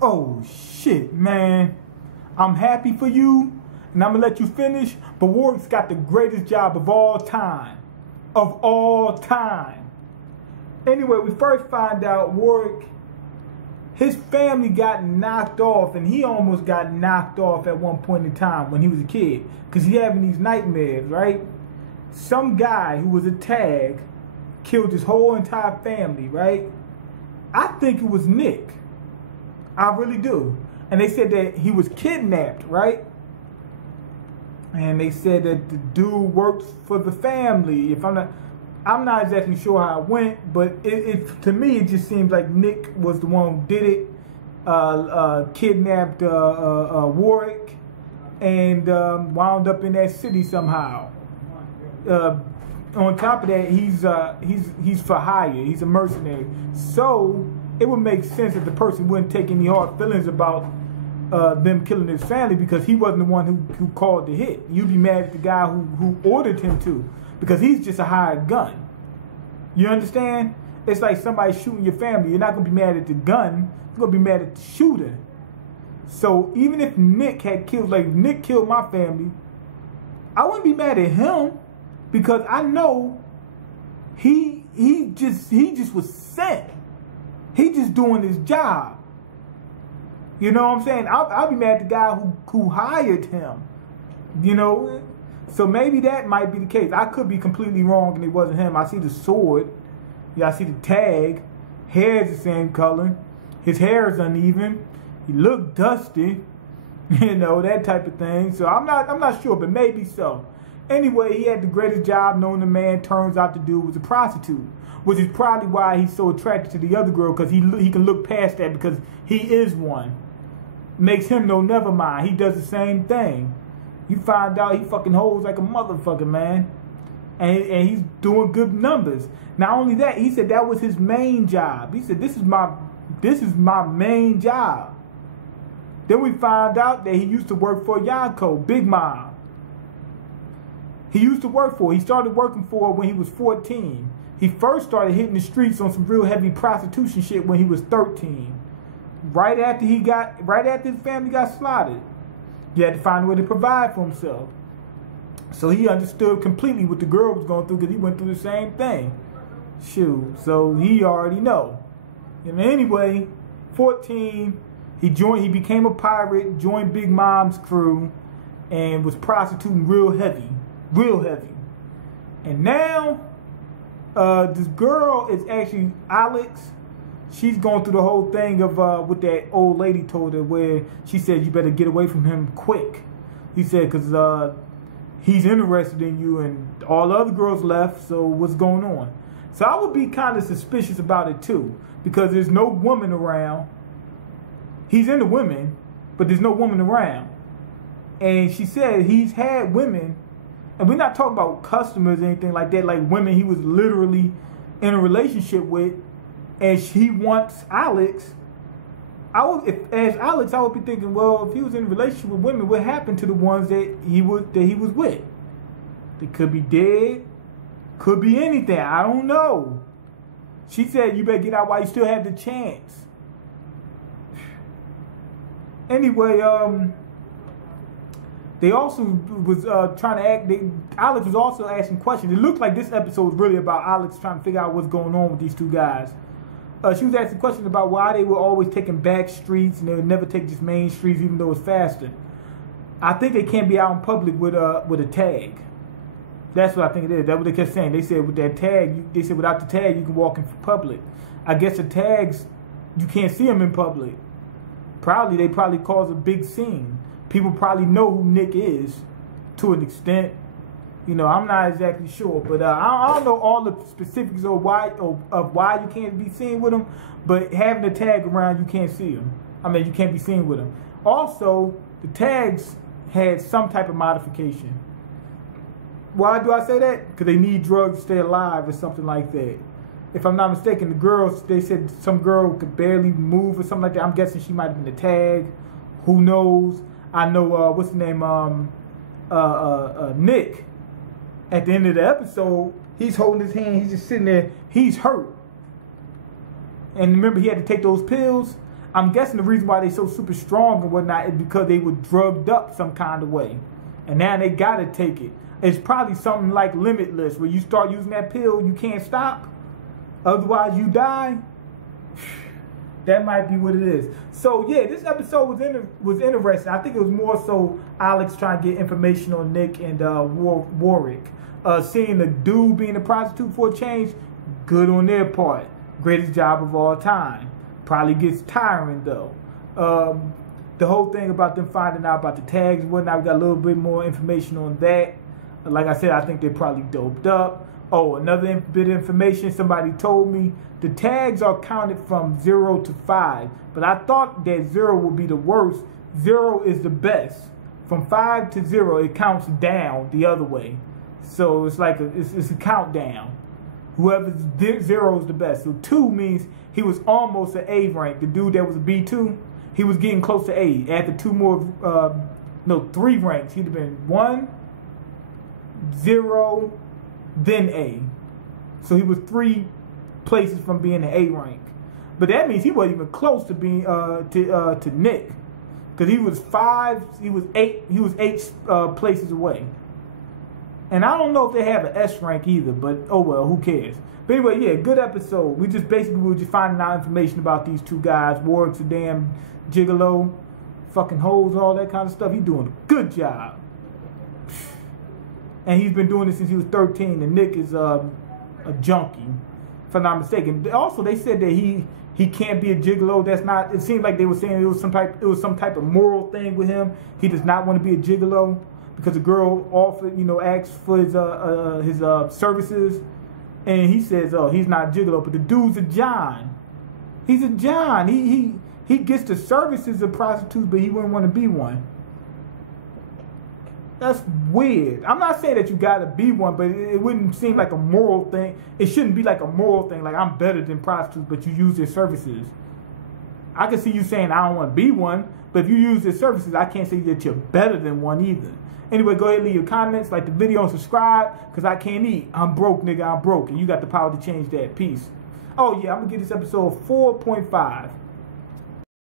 Oh shit, man. I'm happy for you, and I'm gonna let you finish, but Warwick's got the greatest job of all time. Of all time. Anyway, we first find out Warwick, his family got knocked off, and he almost got knocked off at one point in time when he was a kid, because he having these nightmares, right? Some guy who was a tag killed his whole entire family, right? I think it was Nick. I really do. And they said that he was kidnapped, right? And they said that the dude worked for the family. I'm not exactly sure how it went, but to me it just seems like Nick was the one who did it, kidnapped Warwick, and wound up in that city somehow. On top of that, he's for hire. He's a mercenary. So it would make sense that the person wouldn't take any hard feelings about them killing his family, because he wasn't the one who called the hit. You'd be mad at the guy who ordered him to, because he's just a hired gun. You understand? It's like somebody shooting your family. You're not going to be mad at the gun. You're going to be mad at the shooter. So even if Nick had killed, like Nick killed my family, I wouldn't be mad at him, because I know he just was sent. He just doing his job. You know what I'm saying? I'll be mad at the guy who hired him. You know? So maybe that might be the case. I could be completely wrong and it wasn't him. I see the sword. Yeah, I see the tag. Hair's the same color. His hair is uneven. He looked dusty. You know, that type of thing. So I'm not sure, but maybe so. Anyway, he had the greatest job known to man. Turns out the dude was a prostitute, which is probably why he's so attracted to the other girl, because he can look past that, because he is one. Makes him know, never mind. He does the same thing. You find out he fucking hoes like a motherfucker, man. And he's doing good numbers. Not only that, he said that was his main job. He said, this is my main job. Then we find out that he used to work for Yanko, Big Mom. He used to work for her. He started working for her when he was 14. He first started hitting the streets on some real heavy prostitution shit when he was 13. Right after his family got slaughtered. He had to find a way to provide for himself. So he understood completely what the girl was going through, because he went through the same thing. Shoot. So he already know. And anyway, 14, he became a pirate, joined Big Mom's crew, and was prostituting real heavy. Real heavy. And now, this girl is actually Alex. She's going through the whole thing of what that old lady told her, where she said, you better get away from him quick. He said, because he's interested in you, and all the other girls left, so what's going on? So I would be kind of suspicious about it too, because there's no woman around. He's into women, but there's no woman around. And she said he's had women, and we're not talking about customers or anything like that, like women he was literally in a relationship with, and he wants Alex. As Alex, I would be thinking, well, if he was in a relationship with women, what happened to the ones that he was with? They could be dead, could be anything. I don't know. She said, you better get out while you still have the chance. Anyway, they also was trying to act. Alex was also asking questions. It looked like this episode was really about Alex trying to figure out what's going on with these two guys. She was asking questions about why they were always taking back streets and they would never take just main streets, even though it's faster. I think they can't be out in public with a tag. That's what I think it is. That's what they kept saying. They said with that tag, they said without the tag you can walk in public. I guess the tags, you can't see them in public. They probably cause a big scene. People probably know who Nick is to an extent. You know, I'm not exactly sure, but I don't know all the specifics of why you can't be seen with him. But having a tag around, you can't see him. I mean, you can't be seen with him. Also, the tags had some type of modification. Why do I say that? Because they need drugs to stay alive or something like that. If I'm not mistaken, the girls, they said some girl could barely move or something like that. I'm guessing she might have been a tag. Who knows? I know, what's the name? Nick. At the end of the episode, he's holding his hand. He's just sitting there. He's hurt. And remember, he had to take those pills. I'm guessing the reason why they so super strong and whatnot is because they were drugged up some kind of way. And now they gotta take it. It's probably something like Limitless, where you start using that pill, you can't stop. Otherwise you die. That might be what it is. So yeah, this episode was interesting. I think it was more so Alex trying to get information on Nick and Warwick. Seeing the dude being a prostitute for a change, good on their part. Greatest job of all time. Probably gets tiring though. The whole thing about them finding out about the tags and whatnot, we got a little bit more information on that. Like I said, I think they're probably doped up. Oh, another bit of information, somebody told me the tags are counted from 0 to 5. But I thought that 0 would be the worst. 0 is the best. From 5 to 0, it counts down the other way. So it's like it's a countdown. Whoever's 0 is the best. So 2 means he was almost an A rank. The dude that was a B2, he was getting close to A. After 3 ranks, he'd have been 1, 0, then A. So he was 3 places from being an A rank. But that means he wasn't even close to being to Nick, because he was 5, he was 8 places away. And I don't know if they have an S rank either, but oh well, who cares? But anyway, yeah, good episode. We were just finding out information about these two guys. Warwick's a damn gigolo, fucking hoes, all that kind of stuff. He's doing a good job. And he's been doing this since he was 13. And Nick is a junkie, if I'm not mistaken. Also, they said that he can't be a gigolo. That's not. It seemed like they were saying it was some type of moral thing with him. He does not want to be a gigolo because the girl offered, asked for his services, and he says, oh, he's not a gigolo, but the dude's a John. He's a John. He gets the services of prostitutes, but he wouldn't want to be one. That's weird. I'm not saying that you gotta be one, but it wouldn't seem like a moral thing. It shouldn't be like a moral thing, like I'm better than prostitutes, but you use their services. I can see you saying I don't want to be one, but if you use their services, I can't say that you're better than one either. Anyway, go ahead and leave your comments, like the video, and subscribe, because I can't eat. I'm broke, nigga, I'm broke, and you got the power to change that. Peace. Oh yeah, I'm gonna give this episode 4.5.